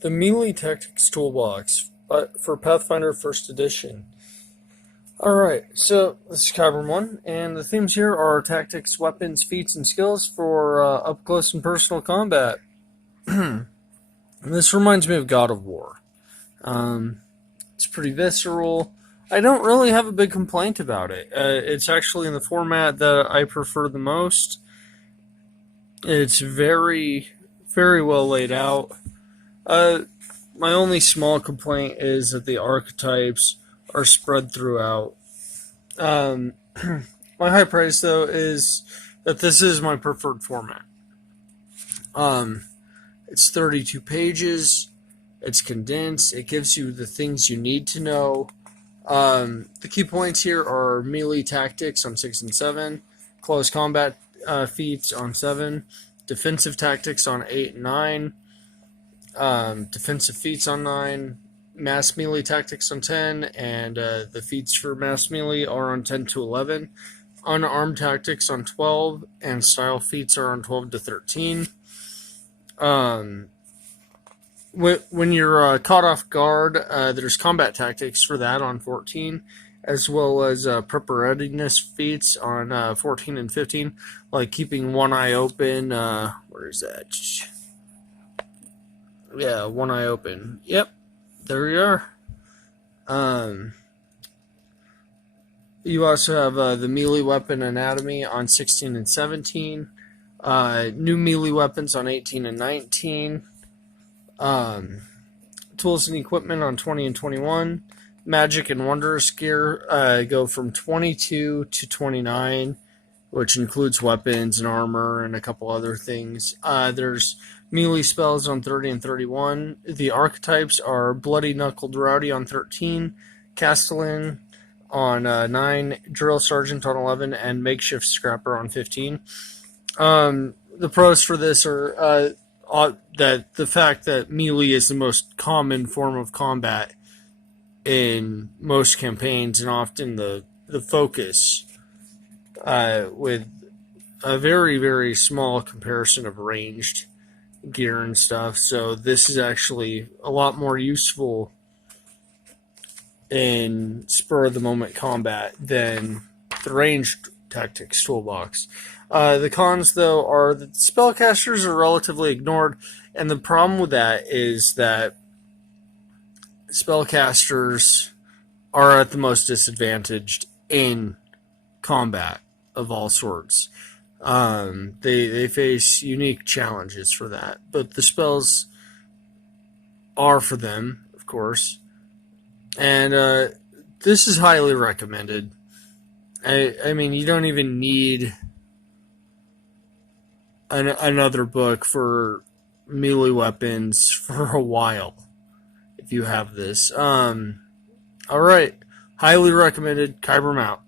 The Melee Tactics Toolbox for Pathfinder First Edition. Alright, so this is Kyber 1, and the themes here are tactics, weapons, feats, and skills for up close and personal combat. This reminds me of God of War. It's pretty visceral. I don't really have a big complaint about it. It's actually in the format that I prefer the most. It's very, very well laid out. My only small complaint is that the archetypes are spread throughout. My high praise, though, is that this is my preferred format. It's 32 pages. It's condensed. It gives you the things you need to know. The key points here are melee tactics on 6 and 7, close combat feats on 7, defensive tactics on 8 and 9, defensive feats on 9, mass melee tactics on 10, and the feats for mass melee are on 10 to 11, unarmed tactics on 12, and style feats are on 12 to 13. When you're caught off guard, there's combat tactics for that on 14, as well as prepper readiness feats on 14 and 15, like keeping one eye open. Where is that? Yeah, one eye open. Yep, there we are. You also have the melee weapon anatomy on 16 and 17, new melee weapons on 18 and 19, tools and equipment on 20 and 21, magic and wondrous gear go from 22 to 29, which includes weapons and armor and a couple other things. There's melee spells on 30 and 31. The archetypes are Bloody Knuckled Rowdy on 13, Castellan on 9, Drill Sergeant on 11, and Makeshift Scrapper on 15. The pros for this are that the fact that melee is the most common form of combat in most campaigns, and often the focus, with a very, very small comparison of ranged gear and stuff. So this is actually a lot more useful in spur-of-the-moment combat than the ranged tactics toolbox. The cons, though, are that spellcasters are relatively ignored, and the problem with that is that spellcasters are at the most disadvantaged in combat of all sorts. They face unique challenges for that, but the spells are for them, of course, and this is highly recommended. I mean, you don't even need another book for melee weapons for a while if you have this. Alright, highly recommended. Kyber out.